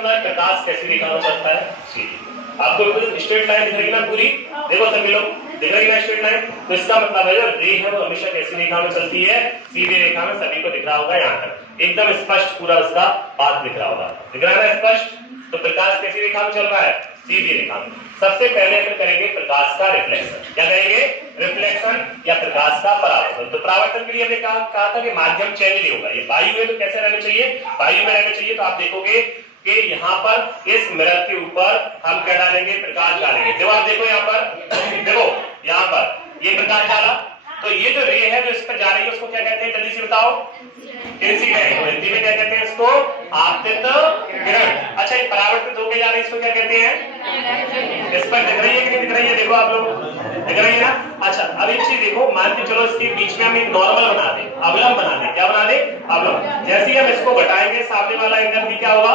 मतलब प्रकाश कैसी रेखा में चलता है? सीधी। आपको बिल्कुल स्ट्रेट लाइन दिख रही है ना पूरी, देखो सभी लोग दिख रही है स्ट्रेट लाइन। तो इसका मतलब है जो रे है वो हमेशा कैसी रेखा में चलती है? सीधी रेखा में। सभी को दिख रहा होगा यहाँ तक एकदम स्पष्ट पूरा उसका पाथ दिख रहा होगा, दिख रहा है स्पष्ट। तो प्रकाश कैसी रेखा में चल रहा है? सीधी रेखा में। सबसे पहले हम करेंगे प्रकाश का रिफ्लेक्शन। क्या करेंगे? रिफ्लेक्शन या प्रकाश का परावर्तन। तो परावर्तन के लिए हमने कहा था कि माध्यम चयनित होगा। ये वायु है तो कैसे रहना चाहिए? वायु में रहना चाहिए। तो आप देखोगे कि यहाँ पर इस मिरर के ऊपर हम क्या डालेंगे? प्रकाश डालेंगे। देखो आप देखो यहाँ पर, देखो यहाँ पर ये प्रकाश डाला, तो ये जो रे है जो इस पर जा रही है उसको क्या कहते हैं? जल्दी से बताओ। इंसिडेंट। हिंदी में क्या कहते हैं इसको? आपतित किरण। अच्छा ये परावर्तित होकर जा रही है इसको क्या कहते हैं? इस पर दिख रही है कि नहीं दिख रही है? देखो आप लोग दिख रही है ना। अच्छा अब एक चीज देखो, मान के चलो इसके बीच में हम एक नॉर्मल बना दें, अवलंब बना दें। क्या बना दें? अवलंब। जैसे ही हम इसको घटाएंगे सामने वाला एंगल भी क्या होगा?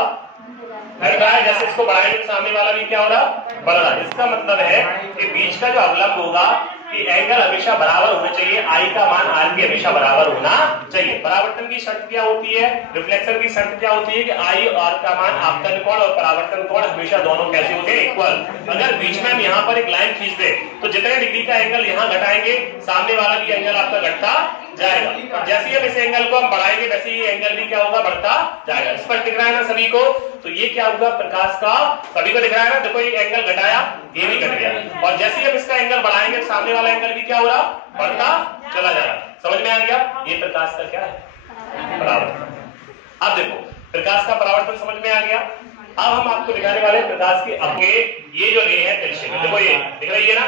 घट रहा है। जैसे इसको बढ़ाएंगे तो सामने वाला भी क्या हो रहा? बढ़ रहा है। इसका मतलब है कि बीच का जो अवलंब होगा कि एंगल हमेशा बराबर होना चाहिए, आई का मान आर भी हमेशा बराबर होना चाहिए। परावर्तन की शर्त क्या होती है? रिफ्लेक्शन की शर्त क्या होती है? कि आई और आर का मान आपतन कोण और परावर्तन कोण हमेशा दोनों कैसे होते हैं? इक्वल। अगर बीच में हम यहाँ पर एक लाइन खींच दें तो जितने डिग्री का एंगल यहाँ घटाएंगे सामने वाला भी एंगल आपका घटता जाएगा, और जैसे ही हम इस एंगल को हम बढ़ाएंगे वैसे ही एंगल भी क्या होगा? बढ़ता जाएगा। इस पर दिख रहा है ना सभी को? तो ये क्या होगा? प्रकाश का सभी को दिख रहा है ना? देखो ये एंगल घटाया, ये भी घट गया, और जैसे ही हम इसका एंगल बढ़ाएंगे सामने वाला एंगल भी क्या हो रहा? बढ़ता चला जा रहा। समझ में आ गया? ये प्रकाश का क्या है? परावर्तन। अब देखो प्रकाश का परावर्तन समझ में आ गया। अब हम आपको दिखाने वाले प्रकाश के अपने ये जो रे है तिरछे में, देखो ये दिख रही है ना?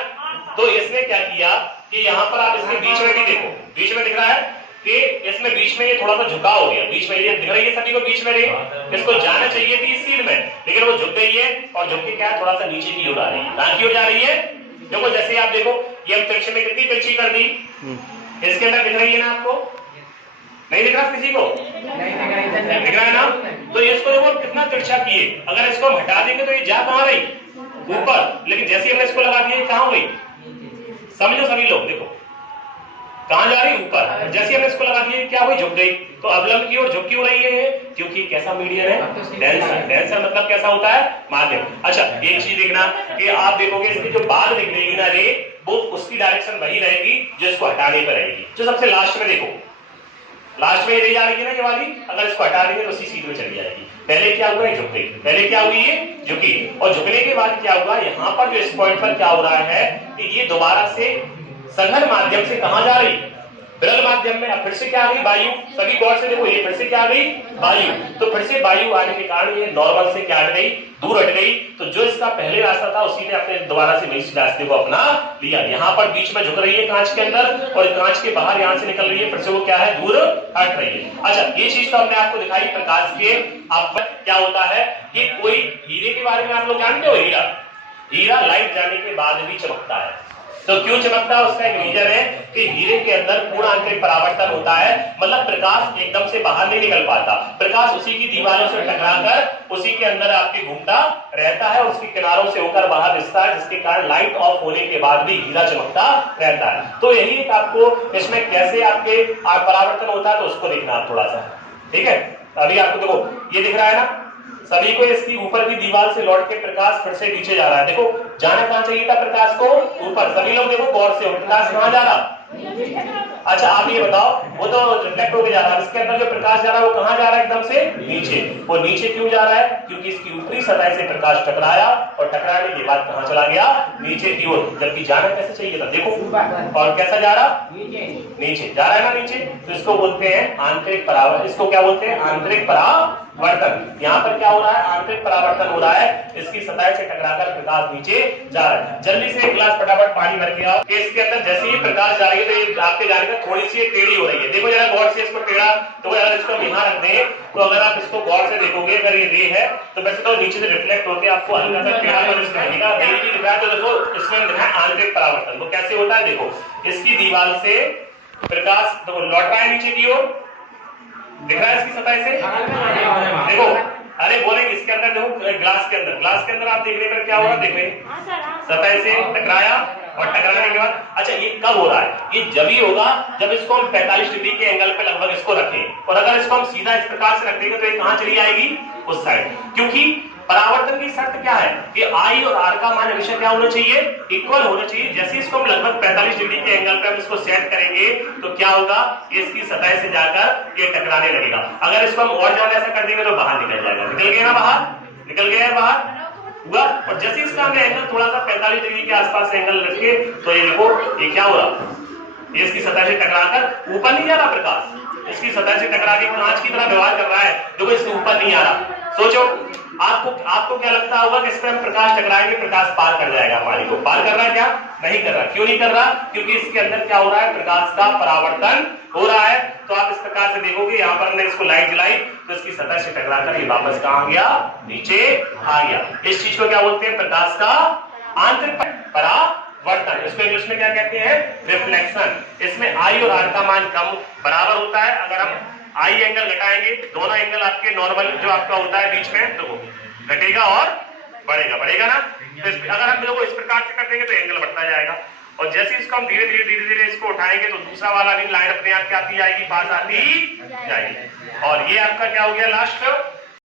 तो इसने क्या किया कि यहाँ पर आप इसके बीच में भी देखो, बीच में दिख रहा है कि इसमें बीच में ये थोड़ा सा झुकाव हो गया। बीच में ये दिख रही है सभी को बीच में रे, इसको जाना चाहिए थी इस सीध में, लेकिन वो झुक गई है और झुक के क्या थोड़ा सा नीचे की ओर आ रही है। कहां की ओर जा रही है? देखो जैसे आप देखो ये हम तिरछे में कितनी तिरछी कर दी, इसके अंदर दिख रही है ना आपको? नहीं दिख रहा किसी को? नहीं दिख रहा है ना? तो इसको देखो कितना तिरछा किए। अगर इसको हम हटा देंगे तो ये जा कहां रही? ऊपर। लेकिन जैसे हमने इसको लगा दिया कहां गई? समझो सभी लोग, देखो कहां जा रही? ऊपर। जैसे हमने इसको लगा दिया क्या हुई? झुक गई। तो अवलंब की ओर झुक क्यों रही है? क्योंकि कैसा मीडियम है? डेंसर। डेंसर मतलब कैसा होता है? माध्यम। अच्छा एक चीज देखना कि आप देखोगे इसकी जो बाल दिख रही है ना रे, वो उसकी डायरेक्शन वही रहेगी जो इसको हटाने पर रहेगी। जो सबसे लास्ट में देखो, लास्ट में ये जा रही है ना ये वाली, अगर इसको हटा देंगे तो उसी सीध में चली जाएगी। पहले क्या हुआ? झुक गई। पहले क्या हुई? ये झुकी, और झुकने के बाद क्या हुआ? यहाँ पर जो इस पॉइंट पर क्या हो रहा है कि ये दोबारा से सघन माध्यम से कहां जा रही? विरल माध्यम में। अब फिर से क्या आ गई? वायु। सभी गौर से देखो, ये फिर से क्या आ गई? वायु। तो फिर से वायु आने के कारण ये नॉर्मल से क्या हट गई? दूर हट गई। तो जो इसका पहले रास्ता था उसी ने अपने दोबारा से वही रास्ते को अपना लिया। यहाँ पर बीच में झुक रही है कांच के अंदर, और कांच के बाहर यहाँ से निकल रही है, फिर से वो क्या है? दूर हट रही है। अच्छा ये चीज तो हमने आपको दिखाई प्रकाश के। अब क्या होता है कि कोई हीरे के बारे में आप लोग जानते हो? हीरा, हीरा लाइट जाने के बाद भी चमकता है। तो क्यों चमकता है? उसका एक रीजन है कि हीरे के अंदर पूर्ण आंतरिक परावर्तन होता है, मतलब प्रकाश एकदम से बाहर नहीं निकल पाता। प्रकाश उसी की दीवारों से टकराकर उसी के अंदर आपके घूमता रहता है, उसके किनारों से होकर बाहर दिखता है, जिसके कारण लाइट ऑफ होने के बाद भी हीरा चमकता रहता है। तो यही एक आपको इसमें कैसे आपके परावर्तन होता है तो उसको देखना आप थोड़ा सा, ठीक है? अभी आपको देखो ये दिख रहा है ना सभी को, इसकी ऊपर की दीवार से लौट के प्रकाश फिर से नीचे जा रहा है। देखो जाना कहां चाहिए था प्रकाश को? ऊपर। सभी लोग देखो गौर से, प्रकाश कहां जा रहा? अच्छा आप ये बताओ, वो तो रिफ्लेक्ट होकर जा रहा है, इसके अंदर जो प्रकाश जा रहा है वो कहां जा रहा है? एकदम से नीचे। वो नीचे क्यों जा रहा है? क्योंकि इसकी ऊपरी सतह से प्रकाश टकराया, और टकराने के बाद कहां चला गया? नीचे की ओर। जबकि जाना कैसे चाहिए था? देखो, और कैसा जा रहा? नीचे जा रहा है ना, नीचे। तो इसको बोलते हैं आंतरिक परावर्तन। इसको क्या बोलते हैं? आंतरिक परावर्तन। यहाँ पर क्या हो रहा है? आंतरिक परावर्तन हो रहा है, इसकी सतह से टकराकर प्रकाश नीचे जा रहा है। जल्दी से एक गिलास फटाफट पानी भर के आओ। इसके अंदर जैसे ही प्रकाश जा रही है तो ये आपके जाने का थोड़ी सी टेढ़ी हो रही है। देखो जरा गौर से इसको टेढ़ा, तो अगर इसको यहाँ रख दें तो अगर आप इसको गौर से देखोगे, अगर ये रे है तो वैसे तो नीचे से रिफ्लेक्ट होकर आपको हल्का सा टेढ़ा पर दिखेगा, नहीं दिख रहा है तो देखो इसमें दिखा है आंतरिक परावर्तन। वो कैसे होता है? देखो इसकी दीवार से प्रकाश देखो लौट रहा है नीचे की ओर, दिख रहा है इसकी सतह से। देखो अरे बोलेंगे इसके अंदर देखो, ग्लास के अंदर आप देखने पर क्या हो रहा है? देखो सतह से टकराया, और टकराने के बाद अच्छा ये कब हो रहा है? ये जब ही होगा जब इसको हम 45 डिग्री के एंगल पे लगभग इसको रखें, और अगर इसको हम सीधा इस प्रकार से रख देंगे तो ये कहां चली आएगी? उस साइड। क्योंकि परावर्तन की शर्त क्या है कि आई और आर का मान हमेशा क्या होना चाहिए? इक्वल होना चाहिए। जैसे इसको हम लगभग 45 डिग्री के एंगल पे हम इसको सेट करेंगे तो क्या होगा? इसकी सतह से जाकर ये टकराने लगेगा। अगर इसको हम और ज्यादा ऐसा कर देंगे तो बाहर निकल जाएगा। निकल गया ना बाहर? निकल गया है बाहर हुआ। और जैसे इसका हमने एंगल थोड़ा सा 45 डिग्री के आसपास एंगल रखे तो ये देखो ये क्या हो रहा? ये इसकी सतह से टकराकर ऊपर नहीं जा रहा प्रकाश, इसकी सतह से टकरा के कांच की तरह व्यवहार कर रहा है। देखो इसके ऊपर नहीं आ रहा। सोचो आपको क्या लगता होगा कि इस पर हम प्रकाश टकराएंगे, प्रकाश पार कर जाएगा पानी को? पार कर रहा है क्या? नहीं कर रहा। क्यों नहीं कर रहा? क्योंकि इसके अंदर क्या हो रहा है? प्रकाश का परावर्तन हो रहा है। तो आप इस प्रकार से देखोगे यहाँ पर हमने इसको लाइट जलाई तो इसकी सतह से टकराकर ये वापस कहां आ गया? नीचे आ गया। इस चीज को क्या बोलते हैं? प्रकाश का आंतरिक परावर्तन। इसको इंग्लिश में क्या कहते हैं? रिफ्लेक्शन। इसमें आई और आर का मान कम बराबर होता है। अगर हम आई एंगल घटाएंगे, दोनों एंगल आपके नॉर्मल जो आपका होता है बीच में, तो घटेगा और बढ़ेगा ना। तो अगर हम लोग इस प्रकार से कर देंगे तो एंगल बढ़ता जाएगा, और जैसे इसको हम धीरे धीरे इसको उठाएंगे तो दूसरा वाला भी लाइन अपने आप क्या आती जाएगी? पास आती जाएगी। और ये आपका क्या हो गया? लास्ट